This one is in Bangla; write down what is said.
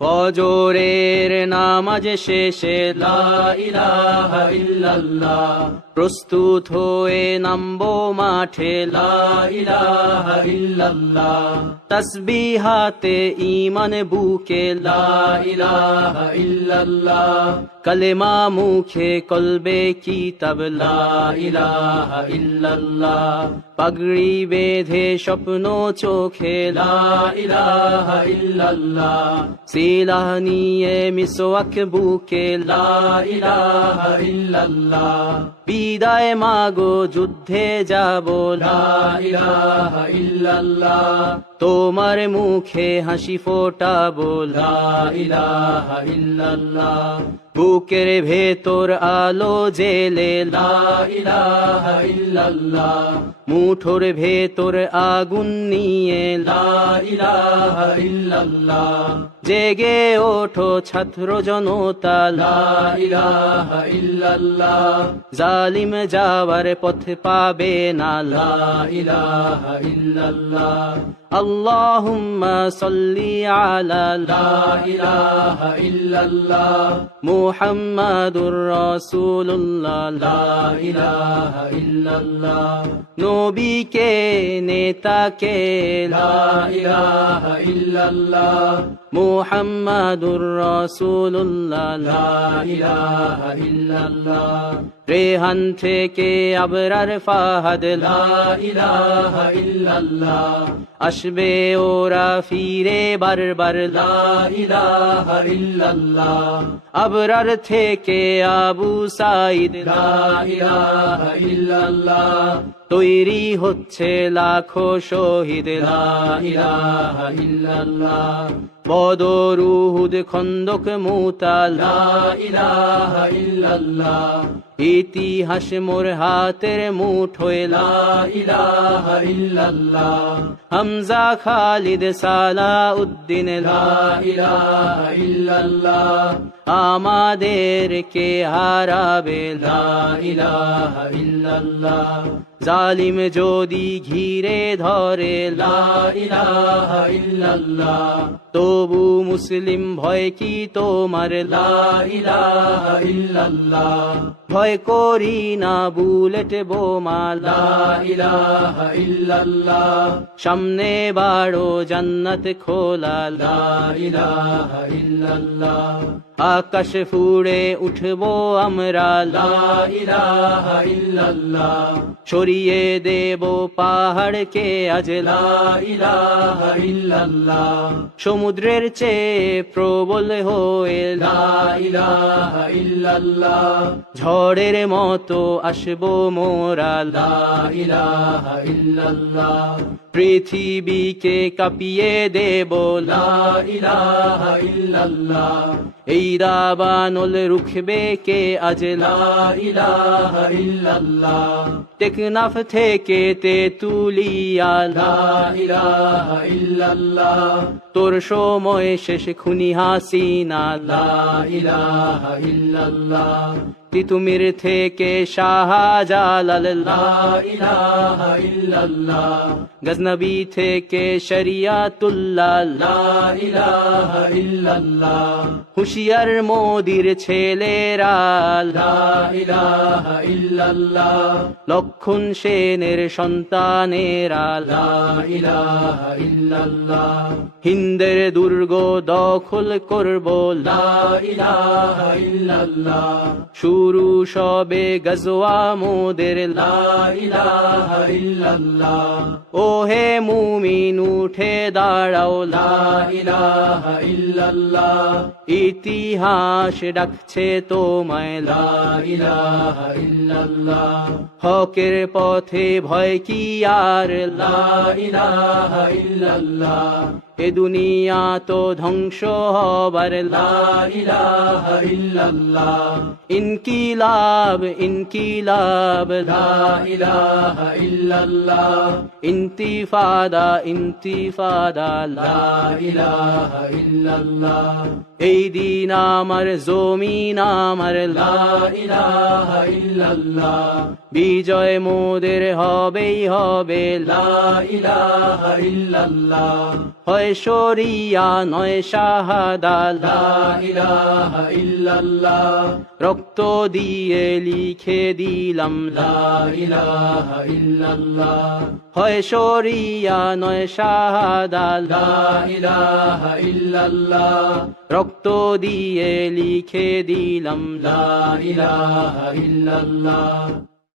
ফজরের নামাজ শেষে লা ইলাহা ইল্লাল্লাহ, প্রস্তুত হয়ে নামবো মাঠে লা ইলাহা ইল্লাল্লাহ, তাসবিহাতে ঈমান বুকে লা ইলাহা ইল্লাল্লাহ, কালেমা মুখে কলবে কিতাব লা ইলাহা ইল্লাল্লাহ, পাগড়ি বেঁধে স্বপ্ন চোখে লা ইলাহা ইল্লাল্লাহ, সিলাহ নিয়ে মিসওয়াক বুকে লা ইলাহা ইল্লাল্লাহ, বিদায় মাগো যুদ্ধে যাব লা ইলাহা ইল্লাল্লাহ, তোমার মুখে হাসি ফোটাবো লা ইলাহা ইল্লাল্লাহ, বুকের ভেতর আলো জেলে লা ইলাহা ইল্লাল্লাহ, মুঠোর ভেতর আগুন নিয়ে লা ইলাহা ইল্লাল্লাহ, জেগে ওঠো ছাত্র জনতা লা ইলাহা ইল্লাল্লাহ, জালিম যাওয়ার পথ পাবে না লা ইলাহা ইল্লাল্লাহ, আল্লাহুম্মা সাল্লি আলা লা ইলাহা ইল্লাল্লাহ, মুহাম্মাদুর রাসূলুল্লাহ লা ইলাহা ইল্লাল্লাহ, নবীকে নেতাকে লা ইলাহা ইল্লাল্লাহ, মুহাম্মাদুর রাসূলুল্লাহ লা ইলাহা ইল্লাল্লাহ, রেহান থেকে আবরার ফাহাদ লা ইলাহা ইল্লাল্লাহ, আসবে ওরা ফিরে বারবার লা ইলাহা ইল্লাল্লাহ, আবরার থেকে আবু সাঈদ লা ইলাহা ইল্লাল্লাহ, তৈরি হচ্ছে লাখো শহীদ লা ইলাহা ইল্লাল্লাহ, বদর উহুদ খন্দক মুতা লা ইলাহা ইল্লাল্লাহ, ইতিহাস মোর হাতের মুঠোয় লা ইলাহা ইল্লাল্লাহ, হামজা খালিদ সালাউদ্দিন লা ইলাহা ইল্লাল্লাহ, আমাদেরকে হারাবে লা ইলাহা ইল্লাল্লাহ, জালিম যদি ঘিরে ধরে লা ইলাহা ইল্লাল্লাহ, তবু মুসলিম ভয় কি তোমার লা ইলাহা ইল্লাল্লাহ, ভয় করি না বুলেট বোমা লা ইলাহা ইল্লাল্লাহ, সামনে বাড়ো জান্নাত খোলা লা ইলাহা ইল্লাল্লাহ, আকাশ ফুড়ে উঠবো আমরা লা ইলাহা ইল্লাল্লাহ, সরিয়ে দেব পাহাড়কে আজ লা ইলাহা ইল্লাল্লাহ, সমুদ্রের চেয়ে প্রবল হয়ে লা ইলাহা ইল্লাল্লাহ, ঝড়ের মতো আসবো মোরা লা ইলাহা ইল্লাল্লাহ, পৃথিবীকে কাঁপিয়ে দেব লা ইলাহা ইল্লাল্লাহ, এই দাবানল রুখবে কে আজ লা ইলাহা ইল্লাল্লাহ, টেকনাফ থেকে তেতুলিয়া লা ইলাহা ইল্লাল্লাহ, তোর সময় শেষ খুনি হাসিনা লা ইলাহা ইল্লাল্লাহ, তিতুমির থেকে শাহজালাল লা ইলাহা ইল্লাল্লাহ, গজনবী থেকে শরিয়াতুল্লাহ লা ইলাহা ইল্লাল্লাহ, হুশিয়ার মোদির ছেলেরা লা ইলাহা ইল্লাল্লাহ, লক্ষণ সেনের সন্তানেরা লা ইলাহা ইল্লাল্লাহ, হিন্দের দুর্গ দখল করব লা ইলাহা ইল্লাল্লাহ, শুরু সবে গজওয়া মোদের লা ইলাহা ইল্লাল্লাহ, ওহে মুমিন উঠে দাঁড়াও লা ইলাহা ইল্লাল্লাহ, ইতিহাস ডাকছে তোমায় লা ইলাহা ইল্লাল্লাহ, হকের পথে ভয় কি আর লা ইলাহা ইল্লাল্লাহ, এ দুনিয়া তো ধ্বংস হবার লা ইলাহা ইল্লাল্লাহ, ইনকিলাব ইনকিলাব লা ইলাহা ইল্লাল্লাহ, ইন্তিফাদা ইন্তিফাদা লা ইলাহা ইল্লাল্লাহ, এই দিন আমার জমিন আমার লা ইলাহা ইল্লাল্লাহ, বিজয় মোদের হবেই হবে লা ইলাহা ইল্লাল্লাহ। হয় শরিয়া নয় শাহাদা লা ইলাহা ইল্লাল্লাহ রক্ত দিয়ে লিখে দিলাম লা ইলাহা ইল্লাল্লাহ হয় শরিয়া নয় শাহাদা লা ইলাহা ইল্লাল্লাহ রক্ত দিয়ে লিখে দিলাম লা ইলাহা ইল্লাল্লাহ